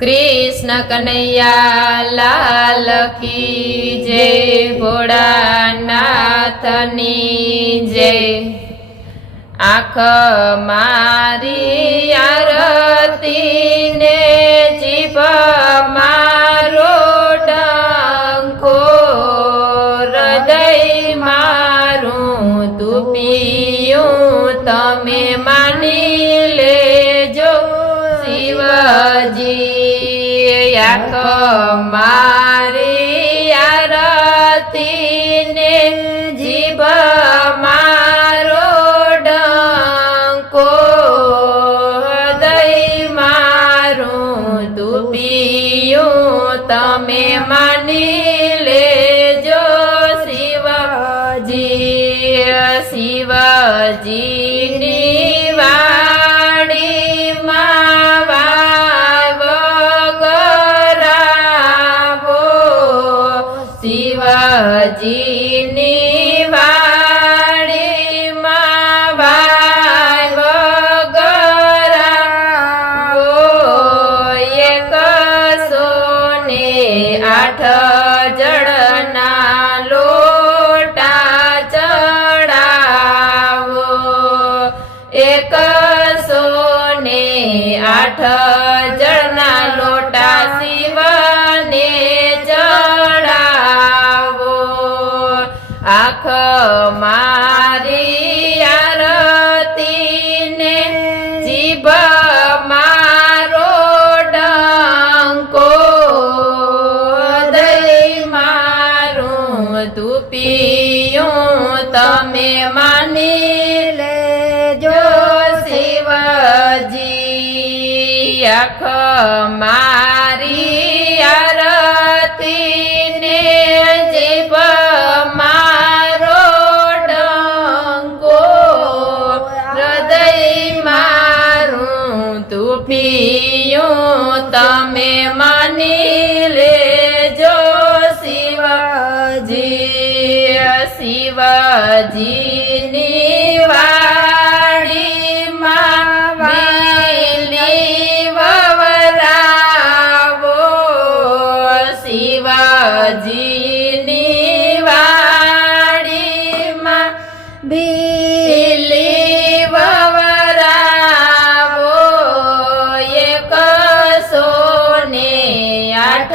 कृष्ण कन्हैया लाल की जय। भोळानाथनी जय। आँख मारी आरती ने जीभ मारो डंको हृदय मारूं तुपियूं तमे मानी लेजो शिवजी। आँख मारी आरती ने जीभ मारो डंको हृदय मारूं तुपियूं तमे मानी लेजो शिवजी। शिवजीनी वाणी शिवजीनी वाणीमां भाव गरावो। 108 जळना लोटा चढावो। 108 जळना लोटा शिवने चढावो। आँख मारी आरती ने जीभ मारो डंको हृदय मारूं तुपियूं तमे मानी लेजो शिवजी। आँख मारी आरती ने जीभ मारो डंको हृदय मारूं तुपियूं तमे मानी लेजो शिवजी। शिवजीनी वाणीमां बीली ववरावो। शिवजीनी वाणीमां बीली ववरावो। 108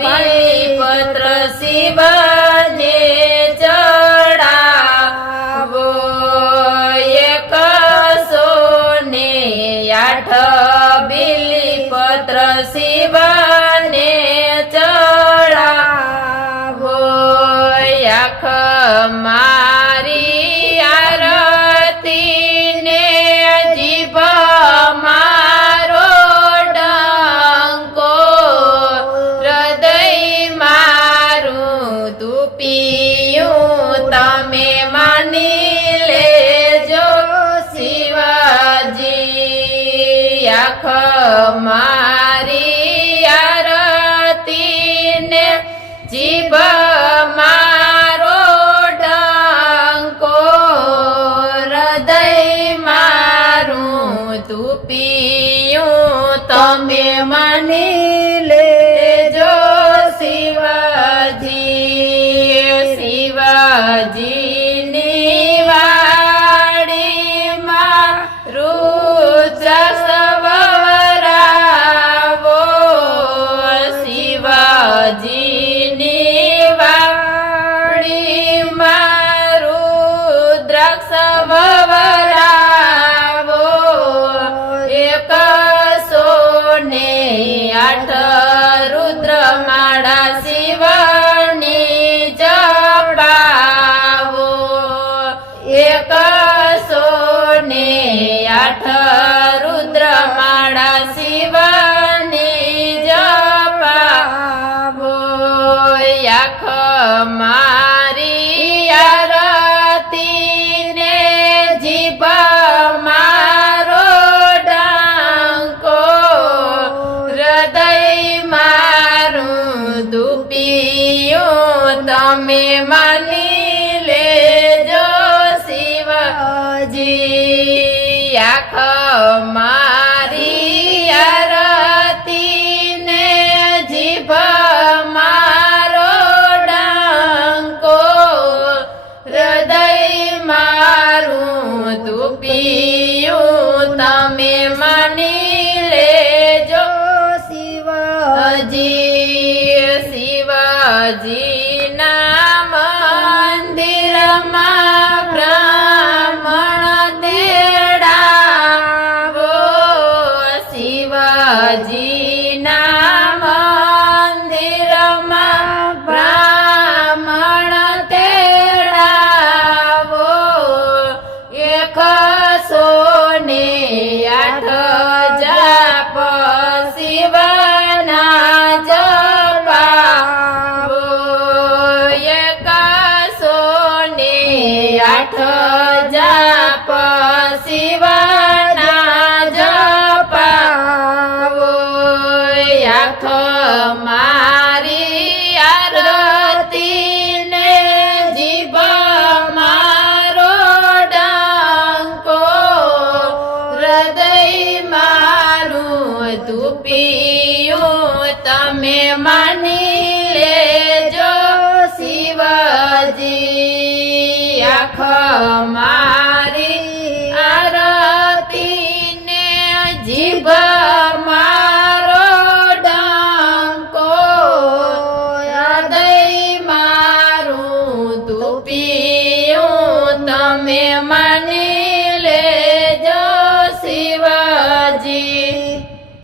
बिलीपत्र शिवने चढावो। 108 बिलीपत्र शिवने चढावो। आँख मारी आरती ने जीभ मारो डंको हृदय मारूं तुपियूं तमे मानी लेजो शिवजी। आँख मारी आरती ने जीभ मारो डंको हृदय मारूं तुपियूं तमे मानी लेजो शिवजी। शिवजीनी वाणीमां रुद्राक्ष ववरावो। शिवजीनी वाणीमां रुद्राक्ष ववरावो। 108 रुद्रमाळा शिवनी जपावो। 108 रुद्रमाळा शिवनी जपावो। आँख मारी आरती ने जीभ मारो डंको हृदय मारूं तुपियूं तमे मानी लेजो शिवजी। आँख मारी आरती શિવજીના મંદિરમાં બ્રાહ્મણ તેડાવો 108 જાપ શિવના જપાવો 108 જાપ શિવના જપાવો આંખ મારી આરતીને જીભ મારો ડંકો હૃદય મારું ધૂપિયું તમે માની લેજો શિવજી આંખ